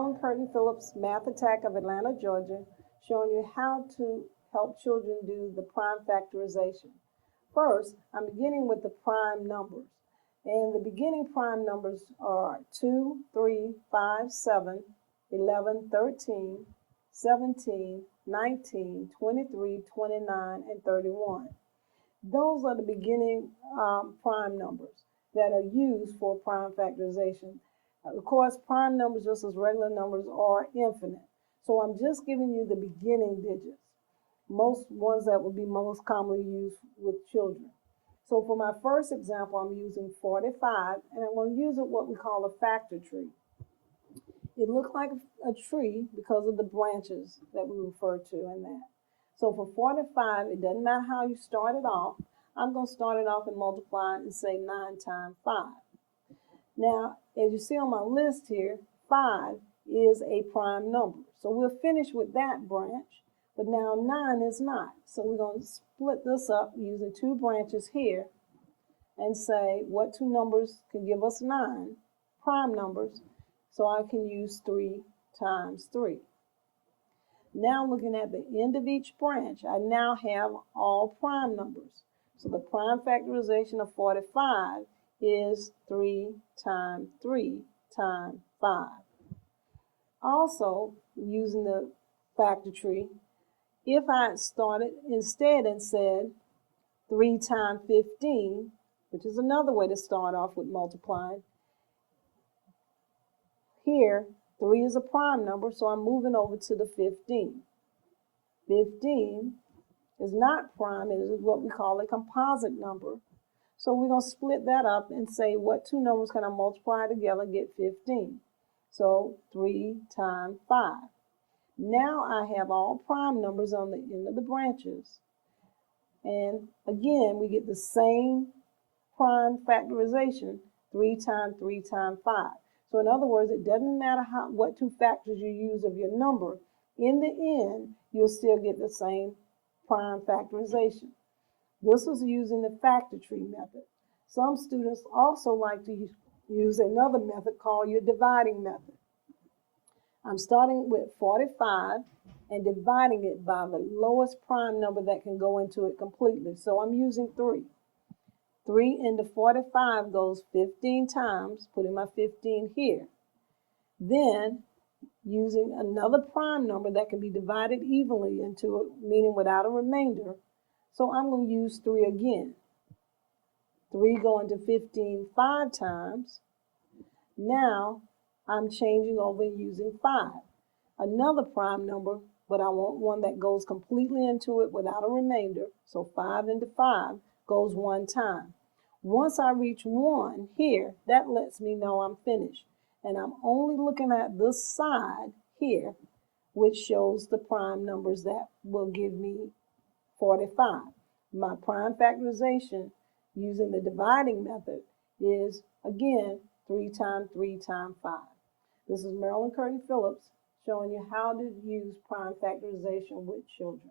Marilyn Curtin Phillips, Math Attack of Atlanta, Georgia, showing you how to help children do the prime factorization. First, I'm beginning with the prime numbers. And the beginning prime numbers are 2, 3, 5, 7, 11, 13, 17, 19, 23, 29, and 31. Those are the beginning prime numbers that are used for prime factorization. Of course, prime numbers, just as regular numbers, are infinite. So I'm just giving you the beginning digits, most ones that would be most commonly used with children. So for my first example, I'm using 45, and I'm going to use it what we call a factor tree. It looks like a tree because of the branches that we refer to in that. So for 45, it doesn't matter how you start it off. I'm going to start it off and multiply and say 9 times 5. Now, as you see on my list here, 5 is a prime number. So we'll finish with that branch, but now 9 is not. So we're going to split this up using two branches here and say what two numbers can give us 9, prime numbers. So I can use 3 times 3. Now looking at the end of each branch, I now have all prime numbers. So the prime factorization of 45 is 3 times 3 times 5. Also, using the factor tree, if I had started instead and said 3 times 15, which is another way to start off with multiplying, here 3 is a prime number, so I'm moving over to the 15. 15 is not prime, it is what we call a composite number. So we're going to split that up and say what two numbers can I multiply together and get 15. So 3 times 5. Now I have all prime numbers on the end of the branches. And again, we get the same prime factorization, 3 times 3 times 5. So in other words, it doesn't matter what two factors you use of your number. In the end, you'll still get the same prime factorization. This is using the factor tree method. Some students also like to use another method called your dividing method. I'm starting with 45 and dividing it by the lowest prime number that can go into it completely. So I'm using 3. 3 into 45 goes 15 times, putting my 15 here. Then, using another prime number that can be divided evenly into it, meaning without a remainder, so I'm going to use 3 again. 3 going to 15 5 times. Now, I'm changing over and using 5. Another prime number, but I want one that goes completely into it without a remainder. So 5 into 5 goes 1 time. Once I reach 1 here, that lets me know I'm finished. And I'm only looking at this side here, which shows the prime numbers that will give me 45. My prime factorization using the dividing method is, again, 3 times 3 times 5. This is Marilyn Curtin Phillips showing you how to use prime factorization with children.